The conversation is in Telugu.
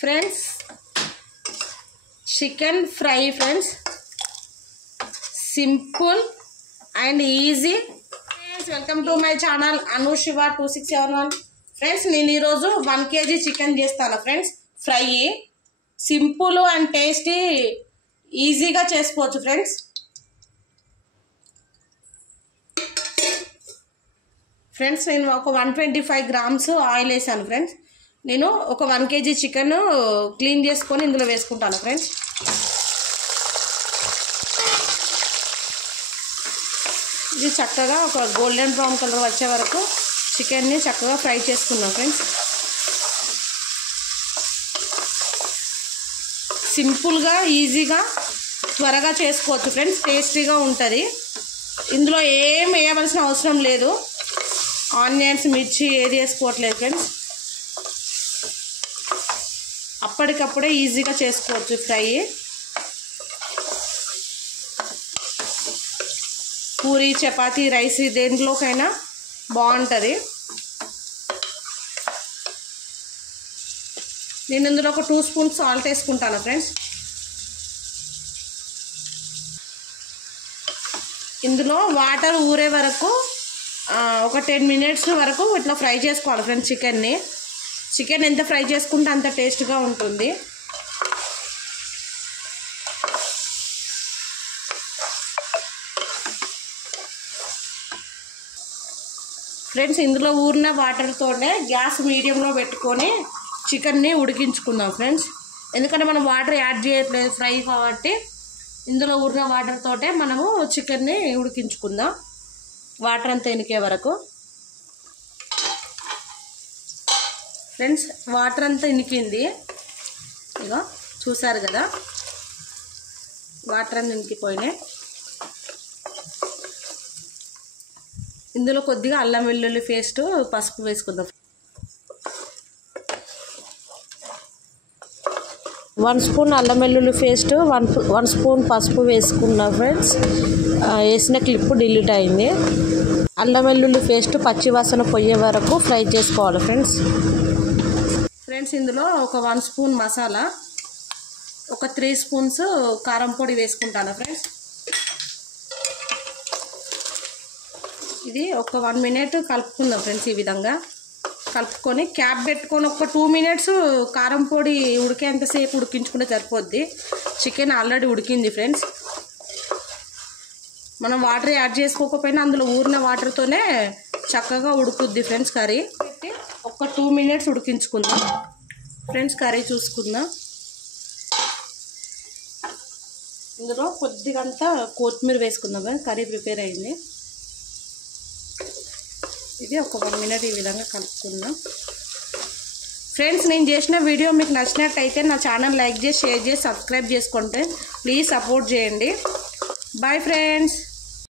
Friends chicken fry friends, simple and easy. Friends welcome to my channel Anushiva 2671. Friends నేను ఈరోజు 1 kg చికెన్ చేస్తాను friends. Fry simple and tasty, ఈజీగా చేసుకోవచ్చు ఫ్రెండ్స్. ఫ్రెండ్స్ నేను ఒక 125 grams ఆయిల్ వేసాను ఫ్రెండ్స్. నేను ఒక 1 kg చికెన్ క్లీన్ చేసుకొని ఇందులో వేసుకుంటాను ఫ్రెండ్స్. ఇది చక్కగా ఒక గోల్డెన్ బ్రౌన్ కలర్ వచ్చే వరకు చికెన్ని చక్కగా ఫ్రై చేసుకున్నాం ఫ్రెండ్స్. సింపుల్గా ఈజీగా త్వరగా చేసుకోవచ్చు ఫ్రెండ్స్. టేస్టీగా ఉంటుంది. ఇందులో ఏం వేయవలసిన అవసరం లేదు. ఆనియన్స్, మిర్చి ఏది వేసుకోవట్లేదు ఫ్రెండ్స్. అప్పటికప్పుడే ఈజీగా చేసుకోవచ్చు ఫ్రై. పూరి, చపాతీ, రైస్ దేంట్లోకైనా బాగుంటుంది. నేను ఇందులో ఒక 2 spoons సాల్ట్ వేసుకుంటాను ఫ్రెండ్స్. ఇందులో వాటర్ ఊరే వరకు ఒక 10 minutes వరకు ఇట్లా ఫ్రై చేసుకోవాలి ఫ్రెండ్స్ చికెన్ని. చికెన్ ఎంత ఫ్రై చేసుకుంటే అంత టేస్ట్గా ఉంటుంది. ఫ్రెండ్స్ ఇందులో ఊరిన వాటర్తోనే గ్యాస్ మీడియంలో పెట్టుకొని చికెన్ని ఉడికించుకుందాం ఫ్రెండ్స్. ఎందుకంటే మనం వాటర్ యాడ్ చేయట్లేదు ఫ్రై కాబట్టి, ఇందులో ఊరిన వాటర్తోటే మనము చికెన్ని ఉడికించుకుందాం వాటర్ అంతా ఎనికే వరకు. ఫ్రెండ్స్ వాటర్ అంతా ఇనికింది, ఇక చూసారు కదా, వాటర్ అంతా ఇనికిపోయినాయి. ఇందులో కొద్దిగా అల్లం వెల్లుల్లి పేస్ట్, పసుపు వేసుకుందాం. 1 spoon అల్లం వెల్లుల్లి పేస్ట్, 1 spoon పసుపు వేసుకున్నా ఫ్రెండ్స్. వేసిన క్లిప్ డిలీట్ అయింది. అల్లం వెల్లుల్లి పేస్ట్ పచ్చి వాసన పోయే వరకు ఫ్రై చేసుకోవాలి ఫ్రెండ్స్. ఫ్రెండ్స్ ఇందులో ఒక 1 spoon మసాలా, ఒక 3 spoons కారం పొడి వేసుకుంటాను ఫ్రెండ్స్. ఇది ఒక 1 minute కలుపుకుందాం ఫ్రెండ్స్. ఈ విధంగా కలుపుకొని క్యాప్ పెట్టుకొని ఒక 2 minutes కారం పొడి ఉడికేంతసేపు ఉడికించుకుంటే సరిపోద్ది. చికెన్ ఆల్రెడీ ఉడికింది ఫ్రెండ్స్. మనం వాటర్ యాడ్ చేసుకోకపోయినా అందులో ఊరిన వాటర్తోనే చక్కగా ఉడుకుద్ది ఫ్రెండ్స్. కర్రీ పెట్టి ఒక 2 minutes ఉడికించుకుందాం ఫ్రెండ్స్. కర్రీ చూసుకుందాం. ఇందులో కొద్దిగంతా కొత్తిమీర వేసుకుందాం ఫ్రెండ్స్. కర్రీ ప్రిపేర్ అయింది. ఇది ఒక 1 minute ఈ విధంగా కలుపుకుందాం ఫ్రెండ్స్. నేను చేసిన వీడియో మీకు నచ్చినట్టయితే నా ఛానల్ లైక్ చేసి, షేర్ చేసి, సబ్స్క్రైబ్ చేసుకుంటే ప్లీజ్ సపోర్ట్ చేయండి. Bye friends.